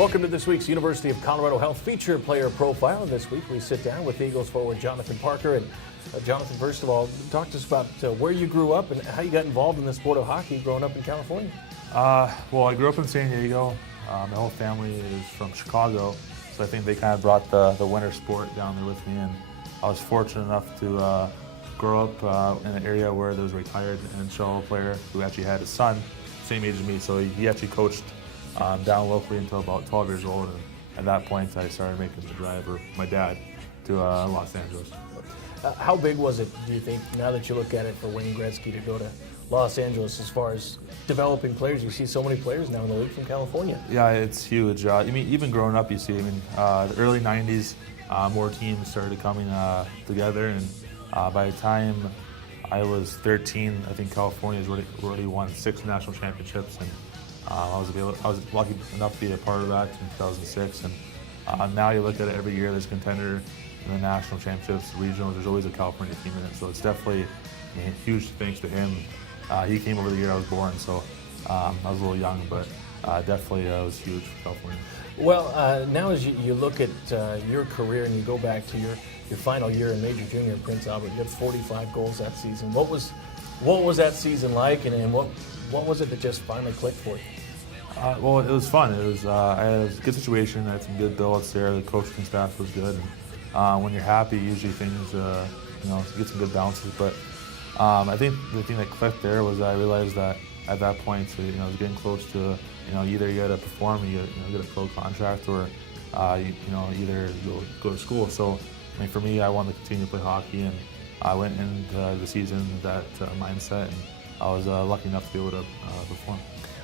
Welcome to this week's University of Colorado Health Feature Player Profile. This week we sit down with Eagles forward Jonathan Parker. And Jonathan, first of all, talk to us about where you grew up and how you got involved in the sport of hockey growing up in California. Well, I grew up in San Diego. My whole family is from Chicago, so I think they kind of brought the winter sport down there with me. And I was fortunate enough to grow up in an area where there was a retired NHL player who actually had a son, same age as me, so he actually coached down locally until about 12 years old, and at that point I started making the drive with my dad to Los Angeles. How big was it, do you think, now that you look at it, for Wayne Gretzky to go to Los Angeles as far as developing players? You see so many players now in the league from California. Yeah, it's huge. I mean, even growing up, you see, the early 90s, more teams started coming together, and by the time I was 13, I think California's already won 6 national championships, and I was lucky enough to be a part of that in 2006. And now you look at it every year, there's a contender in the national championships, regionals. There's always a California team in it, so it's definitely a huge thanks to him. He came over the year I was born, so I was a little young, but definitely it was huge for California. Well, now as you look at your career and you go back to your final year in Major Junior in Prince Albert, you had 45 goals that season. What was that season like, and what was it that just finally clicked for you? Well, it was fun. It was I had a good situation. I had some good build-ups there. The coaching staff was good. And, when you're happy, usually things, you get some good bounces. But I think the thing that clicked there was I realized that at that point, I was getting close to, either you got to perform, you get a pro contract, or either go to school. So for me, I wanted to continue to play hockey, and I went into the season with that mindset, and I was lucky enough to be able to perform.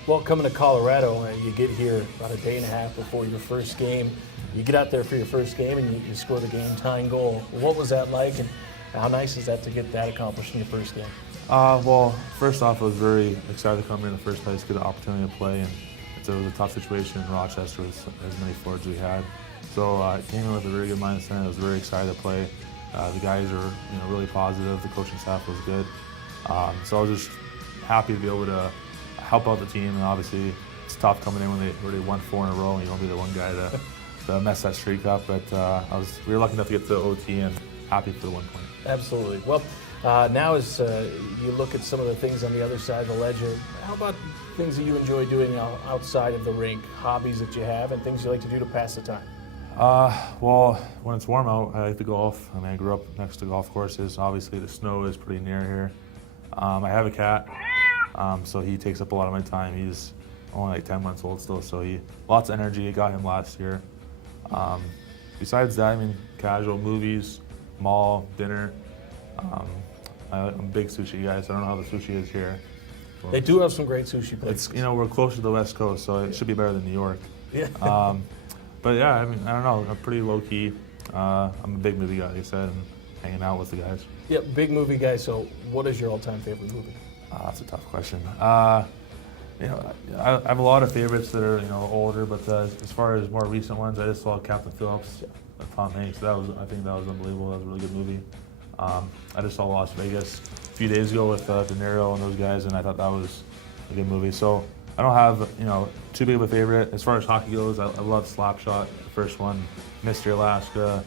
Well, coming to Colorado, you get here about a day and a half before your first game. You get out there for your first game and you score the game-tying goal. What was that like, and how nice is that to get that accomplished in your first game? Well, first off, I was very excited to come here in the first place, get the opportunity to play, and it was a tough situation in Rochester with as many forwards we had. So I came in with a very good mindset. I was very excited to play. The guys are really positive. The coaching staff was good. So I was just happy to be able to help out the team, and obviously it's tough coming in when they already won 4 in a row and you don't be the one guy to mess that streak up. But we were lucky enough to get to the OT and happy for the 1 point. Absolutely. Well, now as you look at some of the things on the other side of the ledger, how about things that you enjoy doing outside of the rink, hobbies that you have, and things you like to do to pass the time? Well, when it's warm out, I like to golf. I grew up next to golf courses. Obviously, the snow is pretty near here. I have a cat. So he takes up a lot of my time. He's only like 10 months old still, so lots of energy. I got him last year. Besides that, casual movies, mall, dinner. I'm a big sushi guy, so I don't know how the sushi is here. Well, they do have some great sushi places. We're closer to the West Coast, so it should be better than New York. Yeah. But yeah, I don't know. I'm pretty low key. I'm a big movie guy, like I said, and hanging out with the guys. Yeah, big movie guy. So, what is your all-time favorite movie? That's a tough question. I have a lot of favorites that are older, but as far as more recent ones, I just saw Captain Phillips, Tom Hanks. I think that was unbelievable. That was a really good movie. I just saw Las Vegas a few days ago with De Niro and those guys, and I thought that was a good movie. So I don't have too big of a favorite. As far as hockey goes, I love Slapshot, the first one, Mr. Alaska.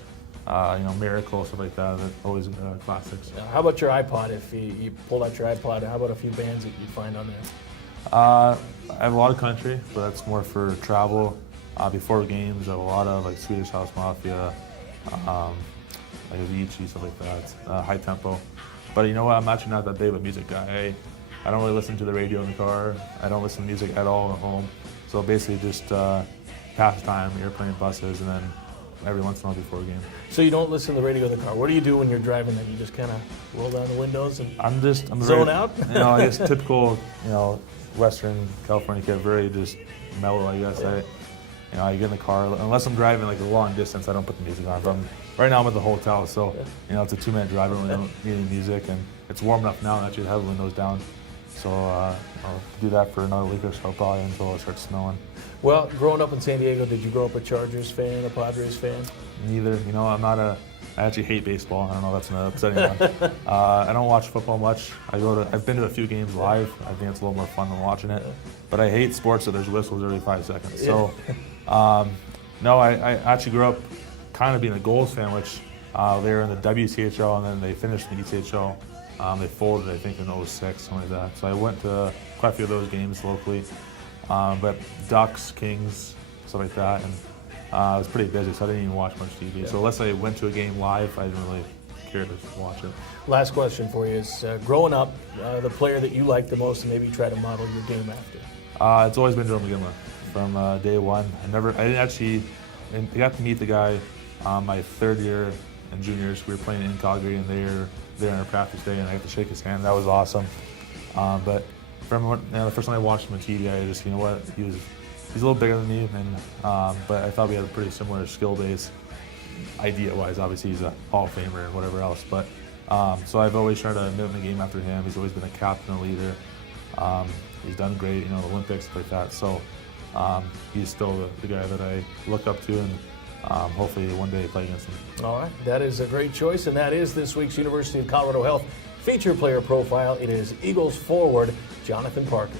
Miracle, stuff like that. They're always classics. How about your iPod? If you pulled out your iPod, how about a few bands that you'd find on there? I have a lot of country, but that's more for travel. Before games, I have a lot of Swedish House Mafia, Avicii, stuff like that, high tempo. But you know what? I'm actually not that big of a music guy. I don't really listen to the radio in the car. I don't listen to music at all at home. So basically just pass time, airplane, buses, and then every once in a while before a game. So you don't listen to the radio in the car. What do you do when you're driving then? You just kind of roll down the windows and I'm zone out? I guess typical, Western California kid, very just mellow, I guess. I get in the car, unless I'm driving a long distance, I don't put the music on. But right now I'm at the hotel, so it's a 2-minute drive. I really don't need any music, and it's warm enough now that I should have the windows down. So I'll do that for another week or so, probably until it starts snowing. Well, growing up in San Diego, did you grow up a Chargers fan, a Padres fan? Neither. I actually hate baseball. I don't know if that's an upsetting one. I don't watch football much. I've been to a few games live. I think it's a little more fun than watching it. But I hate sports that there's whistles every 5 seconds. So No, I actually grew up kind of being a Goals fan, which they were in the WCHL and then they finished in the ECHL. They folded, I think, in '06, something like that. So I went to quite a few of those games locally. But Ducks, Kings, stuff like that. And I was pretty busy, so I didn't even watch much TV. So unless I went to a game live, I didn't really care to watch it. Last question for you is, growing up, the player that you like the most and maybe try to model your game after? It's always been Joe McGlue from day one. I didn't actually, I got to meet the guy my third year in juniors. We were playing in Calgary, and they were there on our practice day, and I got to shake his hand. That was awesome. But from the first time I watched him on TV, I just, he's a little bigger than me, and but I thought we had a pretty similar skill base, idea-wise. Obviously, he's a Hall of Famer and whatever else. But so I've always tried to mimic the game after him. He's always been a captain, a leader. He's done great, the Olympics, stuff like that. So he's still the guy that I look up to, and hopefully one day play against him. All right, that is a great choice, and that is this week's University of Colorado Health Feature Player Profile. It is Eagles forward Jonathan Parker.